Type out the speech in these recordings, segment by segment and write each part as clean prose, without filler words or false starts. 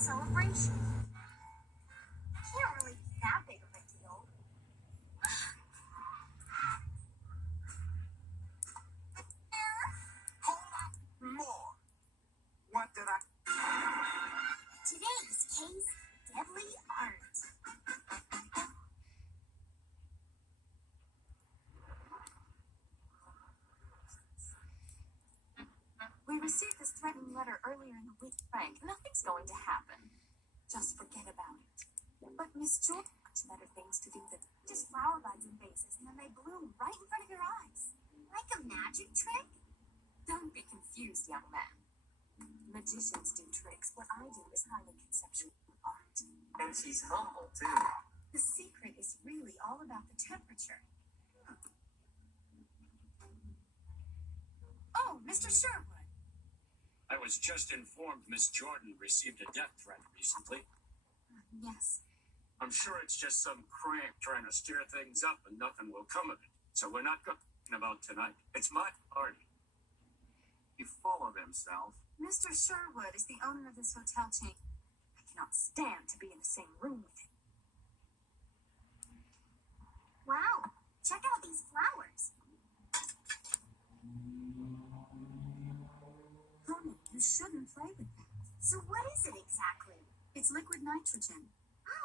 Celebration. Can't really be that big of a deal. Hold up. More. What did I... Today's case, deadly art. We received this threatening letter earlier in the week, Frank. Nothing's going to happen. Just forget about it. But Miss Jordan, much better things to do than Just flower buds and vases, and then they bloom right in front of your eyes. Like a magic trick? Don't be confused, young man. Magicians do tricks. What I do is highly conceptual art. And she's humble, too. The secret is really all about the temperature. Oh, Mr. Sherwood. I was just informed Miss Jordan received a death threat recently. Yes. I'm sure it's just some crank trying to stir things up and nothing will come of it. So we're not talking about tonight. It's my party. He's full of himself. Mr. Sherwood is the owner of this hotel chain. I cannot stand to be in the same room with him. Wow, check out these flowers. Honey, you shouldn't play with that. So what is it exactly? It's liquid nitrogen.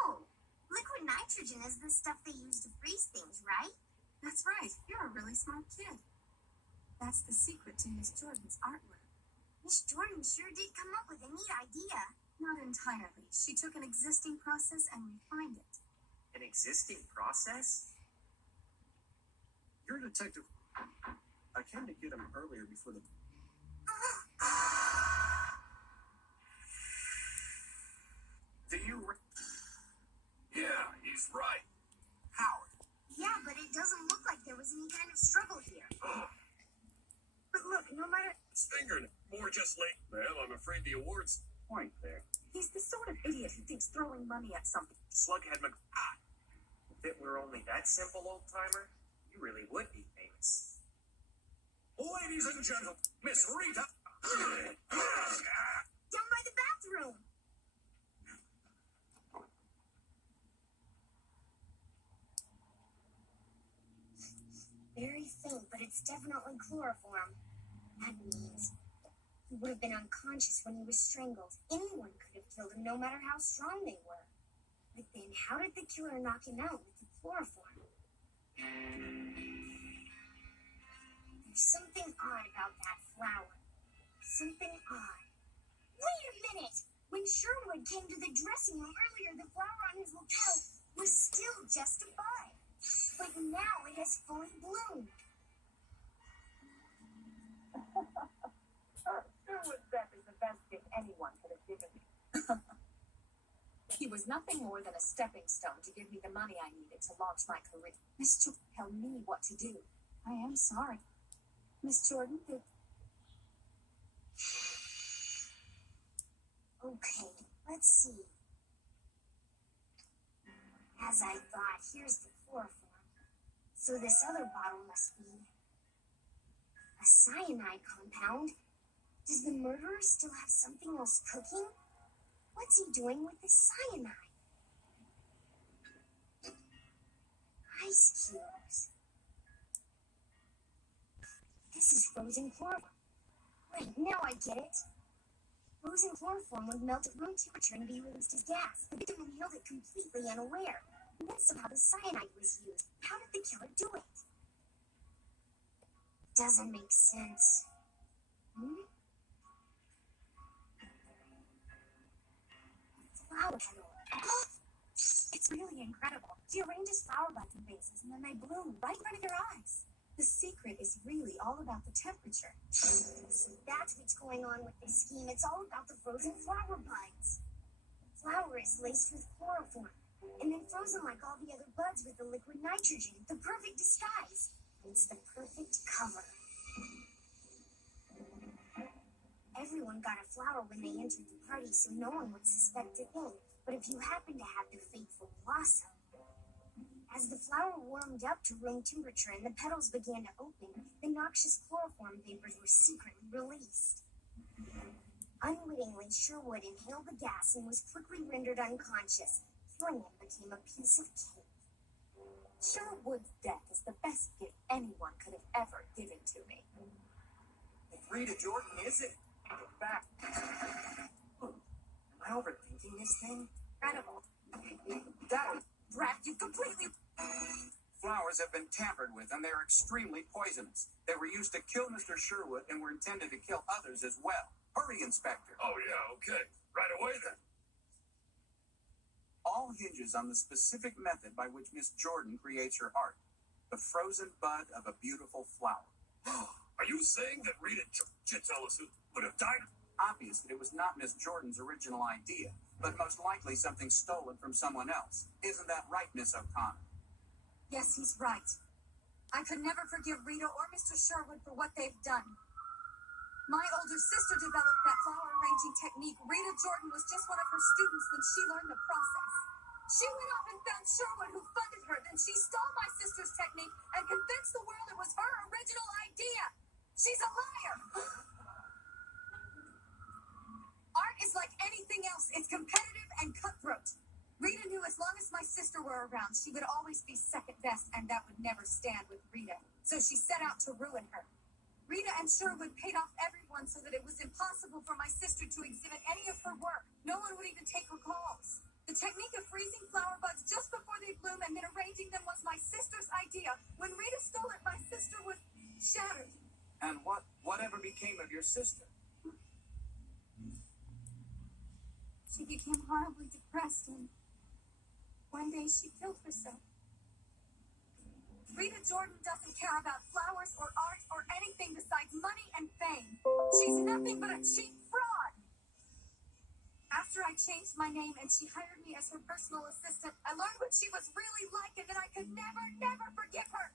Oh, liquid nitrogen is the stuff they use to freeze things, right? That's right. You're a really smart kid. That's the secret to Miss Jordan's artwork. Miss Jordan sure did come up with a neat idea. Not entirely. She took an existing process and refined it. An existing process? You're a detective. I came to get him earlier before the... Do you... Yeah, he's right. Howard. Yeah, but it doesn't look like there was any kind of struggle here. But look, no matter... His finger. More just late. Well, I'm afraid the award's point there. He's the sort of idiot who thinks throwing money at something. Slughead If it were only that simple, old-timer, you really would be famous. Ladies and gentlemen, Miss Rita. Down by the bathroom. Very faint, but it's definitely chloroform. That means he would have been unconscious when he was strangled. Anyone could have killed him, no matter how strong they were. But then, how did the killer knock him out with the chloroform? There's something odd about that flower. Something odd. Wait a minute! When Sherwood came to the dressing room earlier, the flower on his lapel was still just a bud. But now it has fully bloomed. Sherwood's death is the best gift anyone could have given me. He was nothing more than a stepping stone to give me the money I needed to launch my career. Miss Jordan, tell me what to do. I am sorry. Miss Jordan, Okay, let's see. As I thought, here's the chloroform. So this other bottle must be a cyanide compound. Does the murderer still have something else cooking? What's he doing with the cyanide? Ice cubes. This is frozen chloroform. Wait, now I get it. Frozen chloroform would melt at room temperature and be released as gas. The victim inhaled it completely unaware. And then somehow the cyanide was used. How did the killer do it? Doesn't make sense. Flower petal. it's really incredible. She arranges flower buds and vases, and then they bloom right in front of your eyes. The secret is really all about the temperature. So that's what's going on with this scheme. It's all about the frozen flower buds. The flower is laced with chloroform, and then frozen like all the other buds with the liquid nitrogen. The perfect disguise. It's the perfect cover. Everyone got a flower when they entered the party, so no one would suspect a thing. But if you happen to have the fateful blossom, as the flower warmed up to room temperature and the petals began to open, the noxious chloroform vapors were secretly released. Unwittingly, Sherwood inhaled the gas and was quickly rendered unconscious. Flame became a piece of cake. Sherwood's death is the best gift anyone could have ever given to me. If Rita Jordan isn't back. Am I overthinking this thing? Incredible. That Brad, you completely... Flowers have been tampered with, and they are extremely poisonous. They were used to kill Mr. Sherwood and were intended to kill others as well. Hurry, Inspector. Oh, yeah, okay. Right away then. All hinges on the specific method by which Miss Jordan creates her art. The frozen bud of a beautiful flower. Are you saying that Rita should tell us who would have died? Obvious that it was not Miss Jordan's original idea, but most likely something stolen from someone else. Isn't that right, Miss O'Connor? Yes, he's right. I could never forgive Rita or Mr. Sherwood for what they've done. My older sister developed that flower arranging technique. Rita Jordan was just one of her students when she learned the process. She went off and found Sherwood, who funded her. Then she stole my sister's technique and convinced the world it was her original idea. She's a liar. Art is like anything else. It's competitive and cutthroat. Rita knew as long as my sister were around, she would always be second best, and that would never stand with Rita. So she set out to ruin her. Rita and Sherwood paid off everyone so that it was impossible for my sister to exhibit any of her work. No one would even take her calls. The technique of freezing flower buds just before they bloom and then arranging them was my sister's idea. When Rita stole it, my sister was shattered. And whatever became of your sister? She became horribly depressed, and one day she killed herself. Rita Jordan doesn't care about flowers or art or anything besides money and fame. She's nothing but a cheap fraud. After I changed my name and she hired me as her personal assistant, I learned what she was really like, and that I could never, never forgive her.